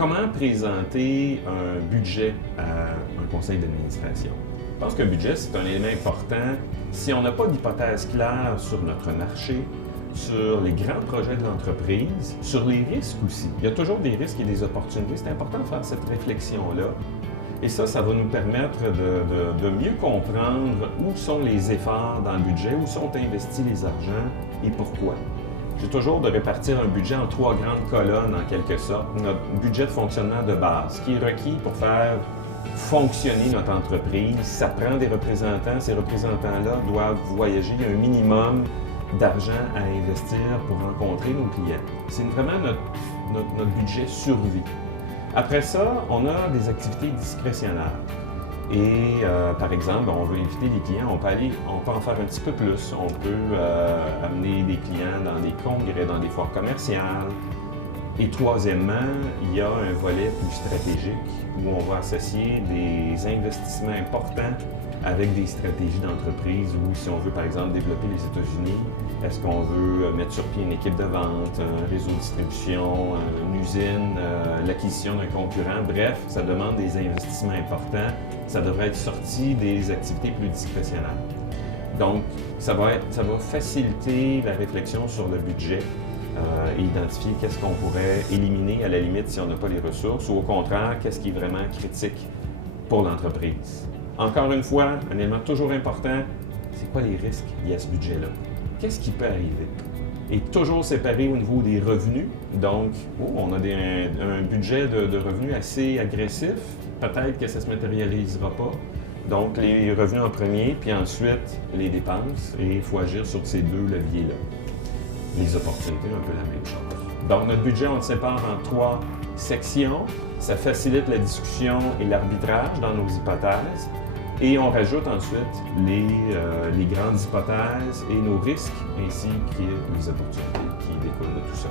Comment présenter un budget à un conseil d'administration? Je pense qu'un budget, c'est un élément important. Si on n'a pas d'hypothèse claire sur notre marché, sur les grands projets de l'entreprise, sur les risques aussi. Il y a toujours des risques et des opportunités. C'est important de faire cette réflexion-là. Et ça va nous permettre de mieux comprendre où sont les efforts dans le budget, où sont investis les argents et pourquoi. J'ai toujours de répartir un budget en 3 grandes colonnes, en quelque sorte. Notre budget de fonctionnement de base, ce qui est requis pour faire fonctionner notre entreprise. Ça prend des représentants. Ces représentants-là doivent voyager. Il y a un minimum d'argent à investir pour rencontrer nos clients. C'est vraiment notre budget survie. Après ça, on a des activités discrétionnaires. Et par exemple, on veut inviter des clients, on peut en faire un petit peu plus. On peut amener des clients dans des congrès, dans des foires commerciales. Et troisièmement, il y a un volet plus stratégique où on va associer des investissements importants avec des stratégies d'entreprise ou si on veut par exemple développer les États-Unis, est-ce qu'on veut mettre sur pied une équipe de vente, un réseau de distribution, une usine, l'acquisition d'un concurrent, bref, ça demande des investissements importants, ça devrait être sorti des activités plus discrétionnaires. Donc, ça va faciliter la réflexion sur le budget et identifier qu'est-ce qu'on pourrait éliminer à la limite si on n'a pas les ressources ou au contraire, qu'est-ce qui est vraiment critique pour l'entreprise. Encore une fois, un élément toujours important, c'est quoi les risques liés à ce budget-là? Qu'est-ce qui peut arriver? Et toujours séparé au niveau des revenus. Donc, on a un budget de revenus assez agressif. Peut-être que ça ne se matérialisera pas. Donc, les revenus en premier, puis ensuite les dépenses. Et il faut agir sur ces 2 leviers-là. Les opportunités, un peu la même chose. Donc, notre budget, on le sépare en 3 sections. Ça facilite la discussion et l'arbitrage dans nos hypothèses. Et on rajoute ensuite les grandes hypothèses et nos risques, ainsi que les opportunités qui découlent de tout ça.